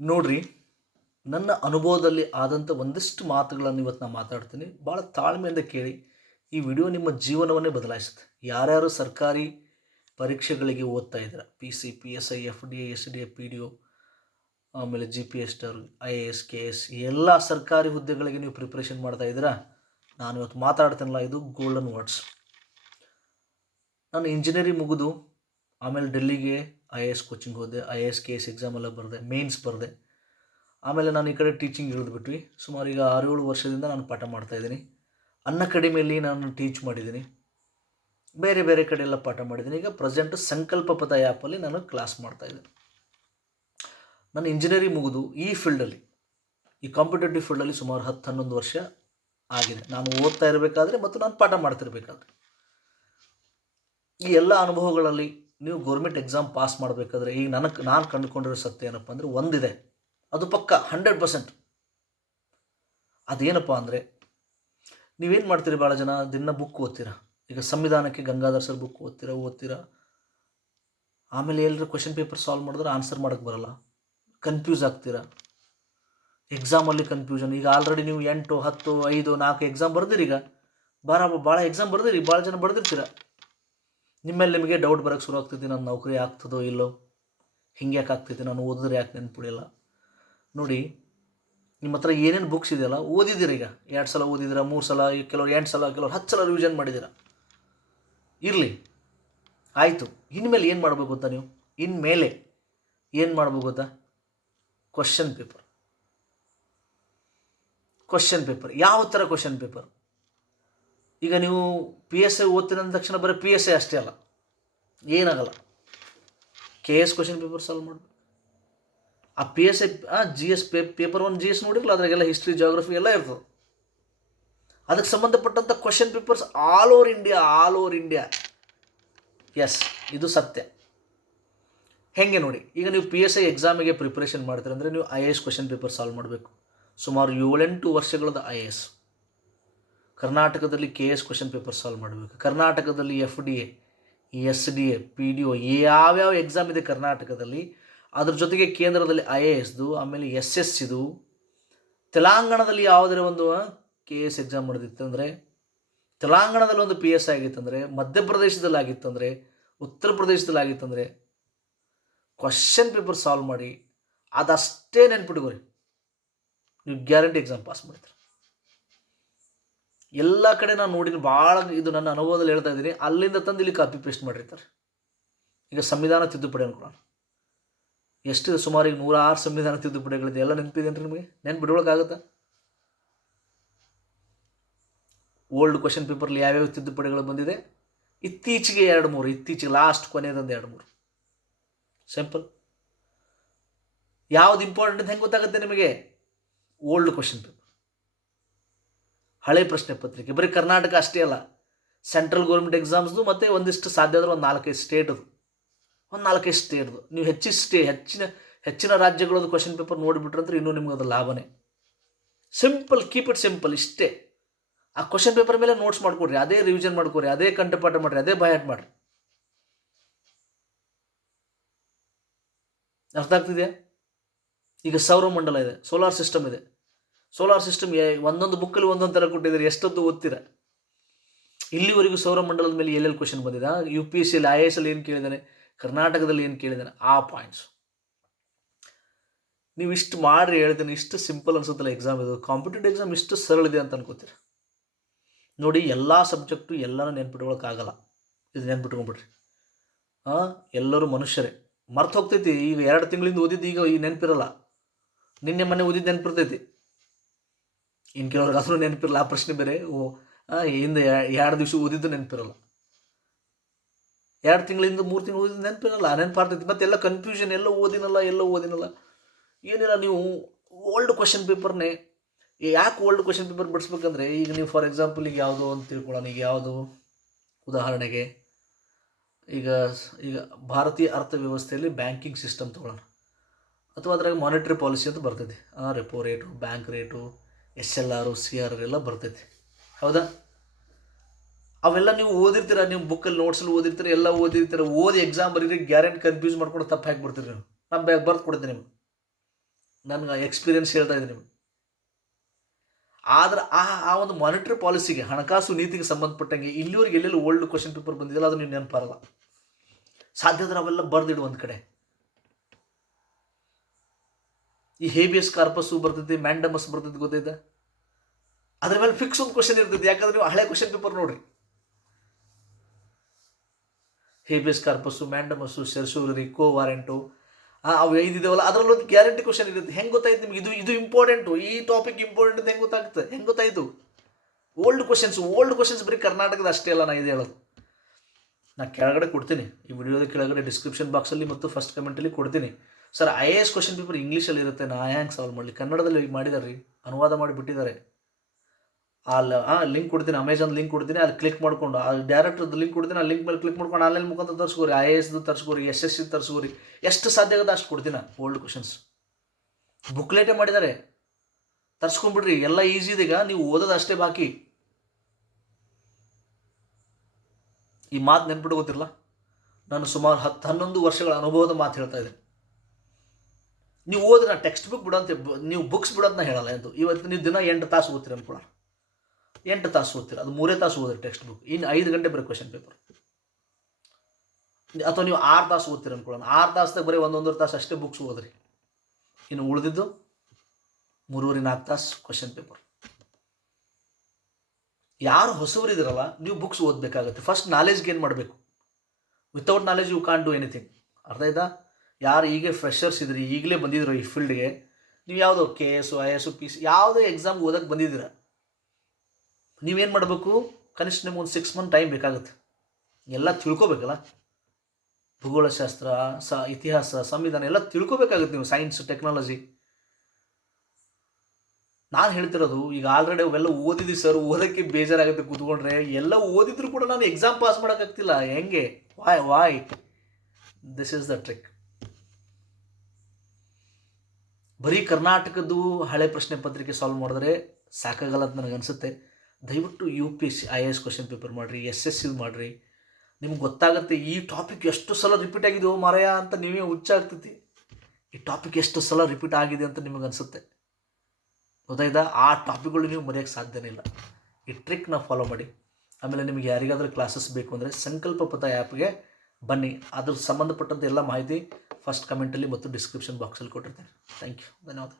ನೋಡ್ರಿ, ನನ್ನ ಅನುಭವದಲ್ಲಿ ಆದಂಥ ಒಂದಿಷ್ಟು ಮಾತುಗಳನ್ನು ಇವತ್ತು ನಾನು ಮಾತಾಡ್ತೀನಿ. ಭಾಳ ತಾಳ್ಮೆಯಿಂದ ಕೇಳಿ. ಈ ವಿಡಿಯೋ ನಿಮ್ಮ ಜೀವನವನ್ನೇ ಬದಲಾಯಿಸುತ್ತೆ. ಯಾರ್ಯಾರು ಸರ್ಕಾರಿ ಪರೀಕ್ಷೆಗಳಿಗೆ ಓದ್ತಾ ಇದ್ದೀರಾ, P C, P S I, F D A, S D A, P D O, ಆಮೇಲೆ G P S T, I A S, K S, ಎಲ್ಲ ಸರ್ಕಾರಿ ಹುದ್ದೆಗಳಿಗೆ ನೀವು ಪ್ರಿಪ್ರೇಷನ್ ಮಾಡ್ತಾ ಇದ್ದೀರಾ. ನಾನು ಇವತ್ತು ಮಾತಾಡ್ತೀನಲ್ಲ, ಇದು ಗೋಲ್ಡನ್ ವರ್ಡ್ಸ್. ನಾನು ಇಂಜಿನಿಯರಿಂಗ್ ಮುಗಿದು ಆಮೇಲೆ ಡೆಲ್ಲಿಗೆ ಐ ಎ ಎಸ್ ಕೋಚಿಂಗ್ ಹೋದೆ. I A S, K S exam ಎಲ್ಲ ಬರೆದೆ, ಮೇನ್ಸ್ ಬರೆದೆ. ಆಮೇಲೆ ನಾನು ಈ ಕಡೆ ಟೀಚಿಂಗ್ ಇಳಿದ್ಬಿಟ್ವಿ. ಸುಮಾರು ಈಗ 6-7 ವರ್ಷದಿಂದ ನಾನು ಪಾಠ ಮಾಡ್ತಾಯಿದ್ದೀನಿ. ಅನ್ಅಕಾಡೆಮಿಯಲ್ಲಿ ನಾನು ಟೀಚ್ ಮಾಡಿದ್ದೀನಿ. ಬೇರೆ ಬೇರೆ ಕಡೆ ಎಲ್ಲ ಪಾಠ ಮಾಡಿದ್ದೀನಿ. ಈಗ ಪ್ರೆಸೆಂಟ್ ಸಂಕಲ್ಪ ಪದ ಆ್ಯಪಲ್ಲಿ ನಾನು ಕ್ಲಾಸ್ ಮಾಡ್ತಾಯಿದ್ದೀನಿ. ನಾನು ಇಂಜಿನಿಯರಿಂಗ್ ಮುಗಿದು ಈ ಫೀಲ್ಡಲ್ಲಿ, ಈ ಕಾಂಪಿಟೇಟಿವ್ ಫೀಲ್ಡಲ್ಲಿ ಸುಮಾರು 10-11 ವರ್ಷ ಆಗಿದೆ. ನಾನು ಓದ್ತಾ ಇರಬೇಕಾದ್ರೆ ಮತ್ತು ನಾನು ಪಾಠ ಮಾಡ್ತಿರ್ಬೇಕಾದ್ರೆ. ಈ ಎಲ್ಲ ಅನುಭವಗಳಲ್ಲಿ ನೀವು ಗೌರ್ಮೆಂಟ್ ಎಕ್ಸಾಮ್ ಪಾಸ್ ಮಾಡಬೇಕಾದ್ರೆ ಈಗ ನಾನು ಕಂಡುಕೊಂಡಿರೋ ಸತ್ಯ ಏನಪ್ಪ ಅಂದರೆ ಒಂದಿದೆ, ಅದು ಪಕ್ಕ 100%. ಅದೇನಪ್ಪ ಅಂದರೆ, ನೀವೇನು ಮಾಡ್ತೀರಿ, ಭಾಳ ಜನ ದಿನ ಬುಕ್ ಓದ್ತೀರಾ. ಈಗ ಸಂವಿಧಾನಕ್ಕೆ ಗಂಗಾಧರ್ ಸರ್ ಬುಕ್ ಓದ್ತೀರಾ. ಆಮೇಲೆ ಎಲ್ಲರೂ ಕ್ವೆಶನ್ ಪೇಪರ್ ಸಾಲ್ವ್ ಮಾಡಿದ್ರೆ ಆನ್ಸರ್ ಮಾಡೋಕ್ಕೆ ಬರೋಲ್ಲ, ಕನ್ಫ್ಯೂಸ್ ಆಗ್ತೀರಾ. ಎಕ್ಸಾಮಲ್ಲಿ ಕನ್ಫ್ಯೂಷನ್. ಈಗ ಆಲ್ರೆಡಿ ನೀವು 8, 10, 5, 4 ಎಕ್ಸಾಮ್ ಬರ್ದಿರಿ. ಈಗ ಭಾಳ ಎಕ್ಸಾಮ್ ಬರ್ದಿರಿ, ಭಾಳ ಜನ ಬರ್ದಿರ್ತೀರ. ನಿಮ್ಮಲ್ಲಿ ನಿಮಗೆ ಡೌಟ್ ಬರೋಕ್ಕೆ ಶುರು ಆಗ್ತೈತಿ, ನನ್ನ ನೌಕರಿ ಆಗ್ತದೋ ಇಲ್ಲೋ, ಹಿಂಗೆ ಯಾಕೆ ಆಗ್ತೈತಿ, ನಾನು ಓದಿದ್ರೆ ಯಾಕೆ ನೆನ್ಪಿಡಿಲ್ಲ. ನೋಡಿ, ನಿಮ್ಮ ಹತ್ರ ಏನೇನು ಬುಕ್ಸ್ ಇದೆಯಲ್ಲ ಓದಿದ್ದೀರ. ಈಗ 2 ಸಲ ಓದಿದ್ದೀರ, 3 ಸಲ, ಕೆಲವ್ರು 8 ಸಲ, ಕೆಲವ್ರು 10 ಸಲ ರಿವಿಷನ್ ಮಾಡಿದ್ದೀರ. ಇರಲಿ, ಆಯಿತು. ಇನ್ಮೇಲೆ ಏನು ಮಾಡಬೇಕು ಗೊತ್ತಾ ನೀವು? ಇನ್ಮೇಲೆ ಏನು ಮಾಡಬೇಕು ಗೊತ್ತಾ? Question paper. ಯಾವ ಥರ ಕ್ವಶನ್ ಪೇಪರ್? ಈಗ ನೀವು ಪಿ ಎಸ್ ಐ ಓದ್ತೀನಿ ಅಂದ ತಕ್ಷಣ ಬರೀ ಪಿ ಎಸ್ ಐ ಅಷ್ಟೇ ಅಲ್ಲ, ಏನಾಗಲ್ಲ. K S question paper solve ಮಾಡಬೇಕು. ಆ P S I G S paper 1 G S ನೋಡಿರಲ್ಲ, ಅದ್ರಾಗೆಲ್ಲ ಹಿಸ್ಟ್ರಿ, ಜಾಗ್ರಫಿ ಎಲ್ಲ ಇರ್ತದೆ. ಅದಕ್ಕೆ ಸಂಬಂಧಪಟ್ಟಂಥ question papers all over India. Yes, ಇದು ಸತ್ಯ. ಹೆಂಗೆ ನೋಡಿ, ಈಗ ನೀವು ಪಿ ಎಸ್ ಐ ಎಕ್ಸಾಮಿಗೆ ಪ್ರಿಪ್ರೇಷನ್ ಮಾಡ್ತೀರ ಅಂದರೆ ನೀವು I A S question paper solve ಮಾಡಬೇಕು. ಸುಮಾರು 7-8 ವರ್ಷಗಳದ ಐ ಎ ಎಸ್. ಕರ್ನಾಟಕದಲ್ಲಿ K S question paper solve ಮಾಡಬೇಕು. ಕರ್ನಾಟಕದಲ್ಲಿ F D A, S D A, P D O, ಯಾವ್ಯಾವ ಎಕ್ಸಾಮ್ ಇದೆ ಕರ್ನಾಟಕದಲ್ಲಿ, ಅದ್ರ ಜೊತೆಗೆ ಕೇಂದ್ರದಲ್ಲಿ ಐ ಎ ಎಸ್ದು, ಆಮೇಲೆ ಎಸ್ ಎಸ್ ಇದು. ತೆಲಂಗಾಣದಲ್ಲಿ ಯಾವುದೇ ಒಂದು ಕೆ ಎಸ್ ಎಕ್ಸಾಮ್ ನಡೆದಿತ್ತಂದರೆ, ತೆಲಂಗಾಣದಲ್ಲಿ ಒಂದು ಪಿ ಎಸ್ ಆಗಿತ್ತಂದರೆ, ಮಧ್ಯಪ್ರದೇಶದಲ್ಲಿ ಆಗಿತ್ತಂದರೆ, ಉತ್ತರ ಪ್ರದೇಶದಲ್ಲಿ ಆಗಿತ್ತಂದರೆ, ಕ್ವಶನ್ ಪೇಪರ್ ಸಾಲ್ವ್ ಮಾಡಿ ಅದಷ್ಟೇ ನೆನ್ಪಿಟ್ಕೋರಿ, ನೀವು ಗ್ಯಾರಂಟಿ ಎಕ್ಸಾಮ್ ಪಾಸ್ ಮಾಡ್ತೀರಿ. ಎಲ್ಲ ಕಡೆ ನಾನು ನೋಡಿನಿ, ಭಾಳ ಇದು ನನ್ನ ಅನುಭವದಲ್ಲಿ ಹೇಳ್ತಾ ಇದ್ದೀನಿ. ಅಲ್ಲಿಂದ ತಂದು ಇಲ್ಲಿ ಕಾಪಿ ಪೇಸ್ಟ್ ಮಾಡಿರ್ತಾರೆ. ಈಗ ಸಂವಿಧಾನ ತಿದ್ದುಪಡಿ ಅನ್ಕೊಳ್ಳೋಣ, ಎಷ್ಟಿದೆ? ಸುಮಾರು ಈಗ 106 ಸಂವಿಧಾನ ತಿದ್ದುಪಡಿಗಳಿದೆ. ಎಲ್ಲ ನೆನಪಿದೇನ್ರಿ ನಿಮಗೆ? ನೆನ್ಪಿಟ್ಕೊಳಕ್ಕಾಗುತ್ತಾ? ಓಲ್ಡ್ ಕ್ವಶನ್ ಪೇಪರ್ಲಿ ಯಾವ್ಯಾವ ತಿದ್ದುಪಡಿಗಳು ಬಂದಿದೆ? ಇತ್ತೀಚೆಗೆ 2-3, ಇತ್ತೀಚೆಗೆ ಲಾಸ್ಟ್ ಕೊನೆಯದೊಂದು 2-3 ಸಿಂಪಲ್. ಯಾವ್ದು ಇಂಪಾರ್ಟೆಂಟ್ ಅಂತ ಹೆಂಗೆ ಗೊತ್ತಾಗುತ್ತೆ ನಿಮಗೆ? ಓಲ್ಡ್ ಕ್ವಶನ್ ಪೇಪರ್, ಹಳೆ ಪ್ರಶ್ನೆ ಪತ್ರಿಕೆ. ಬರೀ ಕರ್ನಾಟಕ ಅಷ್ಟೇ ಅಲ್ಲ, ಸೆಂಟ್ರಲ್ ಗೌರ್ಮೆಂಟ್ ಎಕ್ಸಾಮ್ಸ್ದು ಮತ್ತು ಒಂದಿಷ್ಟು ಸಾಧ್ಯ ಆದ್ರೆ ಒಂದು 4-5 ಸ್ಟೇಟ್ದು ನೀವು ಹೆಚ್ಚಿನ ರಾಜ್ಯಗಳದ್ದು ಕ್ವಶನ್ ಪೇಪರ್ ನೋಡಿಬಿಟ್ರಂದ್ರೆ ಇನ್ನೂ ನಿಮ್ಗೆ ಅದು ಲಾಭನೇ. ಸಿಂಪಲ್, ಕೀಪ್ ಇಟ್ ಸಿಂಪಲ್, ಇಷ್ಟೇ. ಆ ಕ್ವಶನ್ ಪೇಪರ್ ಮೇಲೆ ನೋಟ್ಸ್ ಮಾಡ್ಕೊಡ್ರಿ, ಅದೇ ರಿವಿಷನ್ ಮಾಡ್ಕೊಡ್ರಿ, ಅದೇ ಕಂಠಪಾಠ ಮಾಡಿರಿ, ಅದೇ ಬೈಹಾಟ್ ಮಾಡಿರಿ. ಅರ್ಥ ಆಗ್ತಿದೆಯಾ? ಈಗ ಸೌರಮಂಡಲ ಇದೆ, ಸೋಲಾರ್ ಸಿಸ್ಟಮ್ ಇದೆ. ಸೋಲಾರ್ ಸಿಸ್ಟಮ್ ಒಂದೊಂದು ಬುಕ್ಕಲ್ಲಿ ಒಂದೊಂದು ಥರ ಕೊಟ್ಟಿದ್ದಾರೆ. ಎಷ್ಟೊತ್ತು ಓದ್ತೀರ? ಇಲ್ಲಿವರೆಗೂ ಸೌರಮಂಡಲದ ಮೇಲೆ ಎಲ್ಲೆಲ್ಲಿ ಕ್ವಶನ್ ಬಂದಿದೆ? ಯು ಪಿ ಎಸ್ ಸಿಯಲ್ಲಿ, ಐ ಎ ಎಸ್ ಅಲ್ಲಿ ಏನು ಕೇಳಿದ್ದಾನೆ, ಕರ್ನಾಟಕದಲ್ಲಿ ಏನು ಕೇಳಿದ್ದಾನೆ, ಆ ಪಾಯಿಂಟ್ಸ್ ನೀವು ಇಷ್ಟು ಮಾಡಿರಿ. ಹೇಳ್ತೀನಿ, ಇಷ್ಟು ಸಿಂಪಲ್ ಅನ್ಸುತ್ತಲ್ಲ ಎಕ್ಸಾಮ್. ಇದು ಕಾಂಪಿಟೇಟಿವ್ ಎಕ್ಸಾಮ್ ಇಷ್ಟು ಸರಳ ಇದೆ ಅಂತ ಅನ್ಕೋತೀರಿ. ನೋಡಿ, ಎಲ್ಲ ಸಬ್ಜೆಕ್ಟು ಎಲ್ಲನೂ ನೆನ್ಪಿಟ್ಕೊಳಕ್ಕಾಗಲ್ಲ. ಇದು ನೆನ್ಪಿಟ್ಕೊಂಡ್ಬಿಡ್ರಿ. ಎಲ್ಲರೂ ಮನುಷ್ಯರೇ, ಮರ್ತು ಹೋಗ್ತೈತಿ. ಈಗ 2 ತಿಂಗಳಿಂದ ಓದಿದ್ದು ಈಗ ನೆನಪಿರಲ್ಲ. ನಿನ್ನೆ ಮೊನ್ನೆ ಓದಿದ್ದು ನೆನಪಿರ್ತೈತಿ. ಇನ್ನು ಕೆಲವ್ರಿಗಾದ್ರೂ ನೆನಪಿರಲ್ಲ, ಆ ಪ್ರಶ್ನೆ ಬೇರೆ. ಹಿಂದೆ 2 ದಿವಸ ಓದಿದ್ದು ನೆನಪಿರಲ್ಲ, 2 ತಿಂಗಳಿಂದ 3 ತಿಂಗಳು ಓದಿದ್ದು ನೆನಪಿರಲ್ಲ, ನೆನಪಾರ್ತೈತಿ. ಮತ್ತೆಲ್ಲ ಕನ್ಫ್ಯೂಷನ್, ಎಲ್ಲೋ ಓದಿನಲ್ಲ. ಏನಿಲ್ಲ, ನೀವು ಓಲ್ಡ್ ಕ್ವಶನ್ ಪೇಪರ್ನೇ ಯಾಕೆ ಓಲ್ಡ್ ಕ್ವಶನ್ ಪೇಪರ್ ಬಿಡಿಸ್ಬೇಕಂದ್ರೆ, ಈಗ ನೀವು ಫಾರ್ ಎಕ್ಸಾಂಪಲ್ ಈಗ ಯಾವುದೋ ಅಂತ ತಿಳ್ಕೊಳ್ಳೋಣ. ಈಗ ಯಾವುದು ಉದಾಹರಣೆಗೆ, ಈಗ ಭಾರತೀಯ ಅರ್ಥವ್ಯವಸ್ಥೆಯಲ್ಲಿ ಬ್ಯಾಂಕಿಂಗ್ ಸಿಸ್ಟಮ್ ತೊಗೊಳ್ಳೋಣ, ಅಥವಾ ಅದ್ರಾಗ ಮಾನಿಟ್ರಿ ಪಾಲಿಸಿ ಅಂತ ಬರ್ತೈತಿ. Repo rate, bank rate, SLR, CRR ಎಲ್ಲ ಬರ್ತೈತಿ, ಹೌದಾ? ಅವೆಲ್ಲ ನೀವು ಓದಿರ್ತೀರ, ನೀವು ಬುಕ್ಕಲ್ಲಿ ನೋಟ್ಸಲ್ಲಿ ಓದಿರ್ತೀರ, ಎಲ್ಲ ಓದಿರ್ತೀರ. ಓದಿ ಎಕ್ಸಾಮ್ ಬರೀರಿ, ಗ್ಯಾರಂಟಿ ಕನ್ಫ್ಯೂಸ್ ಮಾಡ್ಕೊಂಡು ತಪ್ಪು ಹಾಕಿ ಬರ್ತೀರಿ ನೀವು. ನಾನು ಬರ್ದು ಕೊಡ್ತೀನಿ ನಿಮ್ಗೆ. ನನಗೆ ಎಕ್ಸ್ಪೀರಿಯನ್ಸ್ ಹೇಳ್ತಾ ಇದ್ದೀನಿ ನಿಮಗೆ. ಆದ್ರೆ ಆ ಒಂದು ಮಾನಿಟರಿ ಪಾಲಿಸಿಗೆ, ಹಣಕಾಸು ನೀತಿಗೆ ಸಂಬಂಧಪಟ್ಟಂಗೆ ಇಲ್ಲಿವರೆಗೆ ಎಲ್ಲೆಲ್ಲಿ ಓಲ್ಡ್ ಕ್ವಶನ್ ಪೇಪರ್ ಬಂದಿದೆಯಲ್ಲ ಅದು ನೀವು ನೆನಪಾರಲ್ಲ. ಸಾಧ್ಯ ಆದರೆ ಅವೆಲ್ಲ ಬರೆದಿಡು ಒಂದು ಕಡೆ. ಈ ಹೇಬಿಯಸ್ ಕಾರ್ಪಸ್ಸು ಬರ್ತೈತಿ, ಮ್ಯಾಂಡಮಸ್ ಬರ್ತೈತಿ, ಗೊತ್ತೈತೆ? ಅದ್ರ ಮೇಲೆ ಫಿಕ್ಸ್ ಒಂದು ಕ್ವಶನ್ ಇರ್ತೈತಿ. ಯಾಕಂದ್ರೆ ನೀವು ಹಳೆ ಕ್ವಶನ್ ಪೇಪರ್ ನೋಡ್ರಿ, ಹೇಬಿಯಸ್ ಕಾರ್ಪಸ್ಸು, ಮ್ಯಾಂಡಮಸ್ಸು, ಸೆರ್ಸೂರಿ, ಕೋ ವಾರೆಂಟು, ಅವು 5 ಇದಾವಲ್ಲ, ಅದರಲ್ಲಿ ಒಂದು ಗ್ಯಾರಂಟಿ ಕ್ವಶನ್ ಇರುತ್ತೆ. ಹೆಂಗೆ ಗೊತ್ತಾಯ್ತು ನಿಮ್ಗೆ ಇದು ಇಂಪಾರ್ಟೆಂಟು, ಈ ಟಾಪಿಕ್ ಇಂಪಾರ್ಟೆಂಟ್ ಅಂತ ಹೆಂಗೆ ಗೊತ್ತಾಯ್ತು? ಓಲ್ಡ್ ಕ್ವಶನ್ಸ್ ಬರೀ ಕರ್ನಾಟಕದ ಅಷ್ಟೇ ಅಲ್ಲ. ನಾ ಇದು ಹೇಳೋದು, ನಾ ಕೆಳಗಡೆ ಕೊಡ್ತೀನಿ, ಈ ವಿಡಿಯೋದ ಕೆಳಗಡೆ ಡಿಸ್ಕ್ರಿಪ್ಷನ್ ಬಾಕ್ಸಲ್ಲಿ ಮತ್ತು ಫಸ್ಟ್ ಕಮೆಂಟಲ್ಲಿ ಕೊಡ್ತೀನಿ. ಸರ್ IAS ಕ್ವಶನ್ ಪೇಪರ್ ಇಂಗ್ಲೀಷಲ್ಲಿ ಇರುತ್ತೆ, ನಾ ಹ್ಯಾಂಗೆ ಸಾಲ್ವ್ ಮಾಡಲಿ? ಕನ್ನಡದಲ್ಲಿ ಮಾಡಿದಾರೆ ರೀ, ಅನುವಾದ ಮಾಡಿ ಬಿಟ್ಟಿದ್ದಾರೆ. ಲಿಂಕ್ ಕೊಡ್ತೀನಿ, ಅಮೆಝಾನ್ ಲಿಂಕ್ ಕೊಡ್ತೀನಿ, ಅಲ್ಲಿ ಕ್ಲಿಕ್ ಮಾಡ್ಕೊಂಡು ಡೈರೆಕ್ಟ್ ಲಿಂಕ್ ಕೊಡ್ತೀನಿ, ಆ ಲಿಂಕ್ ಮೇಲೆ ಕ್ಲಿಕ್ ಮಾಡ್ಕೊಂಡು ಆನ್ಲೈನ್ ಮುಖಾಂತರ ತರಿಸ್ಕೋರಿ. IAS ತರಿಸ್ಕೋರಿ, SSC ತರಿಸ್ಕೋರಿ, ಎಷ್ಟು ಸಾಧ್ಯ ಆಗುತ್ತೆ ಅಷ್ಟು ಕೊಡ್ತೀನಿ. ಓಲ್ಡ್ ಕ್ವಶನ್ಸ್ ಬುಕ್ಲೆಟೇ ಮಾಡಿದ್ದಾರೆ, ತರಿಸ್ಕೊಂಡ್ಬಿಡ್ರಿ. ಎಲ್ಲ ಈಸಿ ಇದೆ. ಈಗ ನೀವು ಓದೋದು ಅಷ್ಟೇ ಬಾಕಿ. ಈ ಮಾತು ನೆನ್ಪಿಟ್ಟು ಗೊತ್ತಿರಲ್ಲ, ನಾನು ಸುಮಾರು 10-11 ವರ್ಷಗಳ ಅನುಭವದ ಮಾತು ಹೇಳ್ತಾ ಇದ್ದೆ. ನೀವು ಓದಿ, ನಾ ಟೆಕ್ಸ್ಟ್ ಬುಕ್ ಬಿಡೋಂತ, ನೀವು ಬುಕ್ಸ್ ಬಿಡೋದನ್ನ ಹೇಳಲ್ಲ. ಎಂದು ಇವತ್ತು ನೀವು ದಿನ 8 ತಾಸು ಓದ್ತೀರಿ ಅನ್ಕೊಳ್ಳ, 8 ತಾಸು ಓದ್ತೀರ, ಅದು 3 ತಾಸು ಓದ್ರಿ ಟೆಕ್ಸ್ಟ್ ಬುಕ್. ಇನ್ನು 5 ಗಂಟೆ ಬರೀ ಕ್ವಶನ್ ಪೇಪರ್. ಅಥವಾ ನೀವು 6 ತಾಸು ಓದ್ತೀರಿ ಅನ್ಕೊಳ್ಳೋಣ, 6 ತಾಸ್ದಾಗ ಬರೀ 1-1.5 ತಾಸು ಅಷ್ಟೇ ಬುಕ್ಸ್ ಓದ್ರಿ. ಇನ್ನು ಉಳಿದಿದ್ದು 3-4 ತಾಸು ಕ್ವಶನ್ ಪೇಪರ್. ಯಾರು ಹೊಸಬರಿದ್ದೀರಲ್ಲ, ನೀವು ಬುಕ್ಸ್ ಓದಬೇಕಾಗುತ್ತೆ. ಫಸ್ಟ್ ನಾಲೆಜ್ ಗೇನ್ ಮಾಡಬೇಕು. Without knowledge you can't do anything. ಅರ್ಥ ಆಯ್ತಾ? ಯಾರು ಈಗ ಫ್ರೆಷರ್ಸ್ ಇದ್ರಿ, ಈಗಲೇ ಬಂದಿದ್ರು ಈ ಫೀಲ್ಡ್ಗೆ, ನೀವು ಯಾವುದೋ KS, IAS, PC ಯಾವುದೋ ಎಕ್ಸಾಮ್ ಓದಕ್ಕೆ ಬಂದಿದ್ದೀರ, ನೀವೇನು ಮಾಡಬೇಕು? ಕನಿಷ್ಠ ನಿಮ್ಗೆ ಒಂದು 6 ಮಂತ್ ಟೈಮ್ ಬೇಕಾಗುತ್ತೆ. ಎಲ್ಲ ತಿಳ್ಕೊಬೇಕಲ್ಲ, ಭೂಗೋಳಶಾಸ್ತ್ರ, ಇತಿಹಾಸ, ಸಂವಿಧಾನ ಎಲ್ಲ ತಿಳ್ಕೊಬೇಕಾಗುತ್ತೆ ನೀವು. Science, technology. ನಾನು ಹೇಳ್ತಿರೋದು, ಈಗ ಆಲ್ರೆಡಿ ಅವೆಲ್ಲ ಓದಿದ್ವಿ ಸರ್, ಓದೋಕ್ಕೆ ಬೇಜಾರಾಗುತ್ತೆ ಕೂತ್ಕೊಂಡ್ರೆ. ಎಲ್ಲ ಓದಿದ್ರು ಕೂಡ ನಾನು ಎಕ್ಸಾಮ್ ಪಾಸ್ ಮಾಡೋಕ್ಕಾಗ್ತಿಲ್ಲ. ಹೆಂಗೆ? Why? This is the trick. ಬರೀ ಕರ್ನಾಟಕದ್ದು ಹಳೆ ಪ್ರಶ್ನೆ ಪತ್ರಿಕೆ ಸಾಲ್ವ್ ಮಾಡಿದ್ರೆ ಸಾಕಾಗಲ್ಲ ಅಂತ ನನಗನ್ಸುತ್ತೆ. ದಯವಿಟ್ಟು UPSC IAS ಕ್ವಶನ್ ಪೇಪರ್ ಮಾಡಿರಿ, SSC ಮಾಡಿರಿ. ನಿಮ್ಗೆ ಗೊತ್ತಾಗುತ್ತೆ ಈ ಟಾಪಿಕ್ ಎಷ್ಟು ಸಲ ರಿಪೀಟ್ ಆಗಿದೆಯೋ ಮಾರಾಯ ಅಂತ. ನೀವೇ ಹುಚ್ಚಾಗ್ತೈತಿ, ಈ ಟಾಪಿಕ್ ಎಷ್ಟು ಸಲ ರಿಪೀಟ್ ಆಗಿದೆ ಅಂತ ನಿಮಗೆ ಅನಿಸುತ್ತೆ. ಗೊತ್ತಾಯ್ತಾ? ಆ ಟಾಪಿಕ್ಗಳು ನೀವು ಮರೆಯೋಕ್ಕೆ ಸಾಧ್ಯನೇ ಇಲ್ಲ. ಈ ಟ್ರಿಕ್ನ ಫಾಲೋ ಮಾಡಿ. ಆಮೇಲೆ ನಿಮಗೆ ಯಾರಿಗಾದರೂ ಕ್ಲಾಸಸ್ ಬೇಕು ಅಂದರೆ ಸಂಕಲ್ಪ ಪಥ ಆ್ಯಪ್ಗೆ ಬನ್ನಿ. ಅದ್ರ ಸಂಬಂಧಪಟ್ಟಂತೆ ಎಲ್ಲ ಮಾಹಿತಿ ಫಸ್ಟ್ ಕಮೆಂಟಲ್ಲಿ ಮತ್ತು ಡಿಸ್ಕ್ರಿಪ್ಷನ್ ಬಾಕ್ಸಲ್ಲಿ ಕೊಟ್ಟಿರ್ತೀನಿ. ಥ್ಯಾಂಕ್ ಯು, ಧನ್ಯವಾದ.